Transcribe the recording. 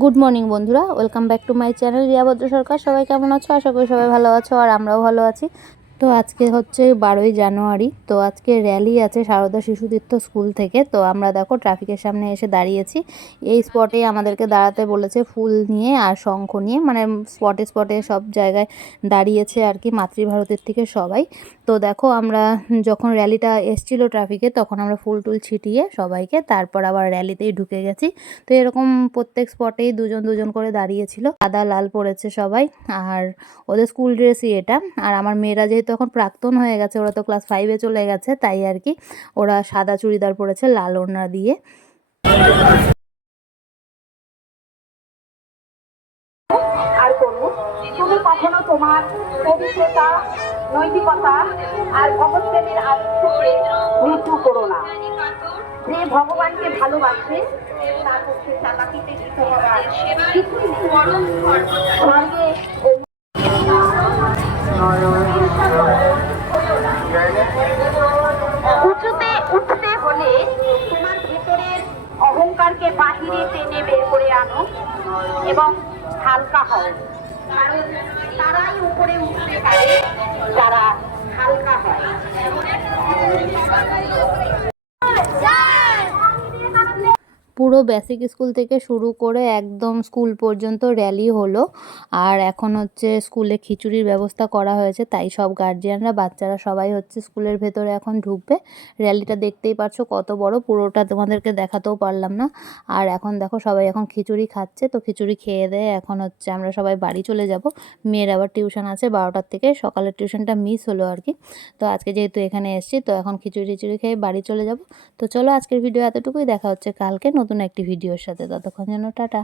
Good morning বন্ধুরা। Welcome back to my channel Riyabhadra Sarkar. সবাই কেমন আছো? আশা করি সবাই ভালো আছো, আর আমরাও ভালো আছি। তো আজকে হচ্ছে বারোই জানুয়ারি, তো আজকে র্যালি আছে সারদা শিশুতীর্থ স্কুল থেকে। তো আমরা দেখো ট্রাফিকের সামনে এসে দাঁড়িয়েছি। এই স্পটে আমাদেরকে দাঁড়াতে বলেছে ফুল নিয়ে আর শঙ্খ নিয়ে। মানে স্পটে স্পটে সব জায়গায় দাঁড়িয়েছে আর কি মাতৃভারতের থেকে সবাই। তো দেখো আমরা যখন র্যালিটা এসছিল ট্রাফিকে তখন আমরা ফুল টুল ছিটিয়ে সবাইকে তারপর আবার র্যালিতেই ঢুকে গেছি। তো এরকম প্রত্যেক স্পটেই দুজন দুজন করে দাঁড়িয়েছিল। সাদা লাল পড়েছে সবাই। আর ওদের স্কুল ড্রেসই এটা। আর আমার মেয়েরা যেহেতু এখন প্রাক্তন হয়ে গেছে ওরা তো ক্লাস ফাইভে চলে গেছে তাই আর কি ওরা সাদা চুড়িদার পরেছে লাল ওড়না দিয়ে। আর করব তুমি কখনো তোমার পবিত্রতা নৈতিকতা আর ভগৎপ্রেমের আদর্শকে মৃত্যু করো না। যে ভগবানকে ভালোবাসে তার পক্ষে চালাকিতে দিতে হওয়ার কিছুই নেই। উঁচুতে উঠতে হলে তোমার ভেতরের অহংকারকে বাহিরে টেনে বের করে আনো এবং হালকা হও। কারণ তারাই উপরে উঠতে পারে, যারা হালকা হয়। পুরো বেসিক স্কুল থেকে শুরু করে একদম স্কুল পর্যন্ত র্যালি হলো। আর এখন হচ্ছে স্কুলে খিচুড়ির ব্যবস্থা করা হয়েছে, তাই সব গার্জিয়ানরা বাচ্চারা সবাই হচ্ছে স্কুলের ভেতরে এখন ঢুকবে। র্যালিটা দেখতেই পারছ কত বড়, পুরোটা তোমাদেরকে দেখাতেও পারলাম না। আর এখন দেখো সবাই এখন খিচুড়ি খাচ্ছে, তো খিচুড়ি খেয়ে দেয় এখন হচ্ছে আমরা সবাই বাড়ি চলে যাব। মেয়ের আবার টিউশন আছে বারোটার থেকে, সকালের টিউশনটা মিস হলো আর কি। তো আজকে যেহেতু এখানে এসেছি, তো এখন খিচুড়ি টিচুড়ি খেয়ে বাড়ি চলে যাব। তো চলো আজকের ভিডিও এতটুকুই, দেখা হচ্ছে কালকে নতুন একটি ভিডিওর সাথে ততক্ষণ যেন টাটা।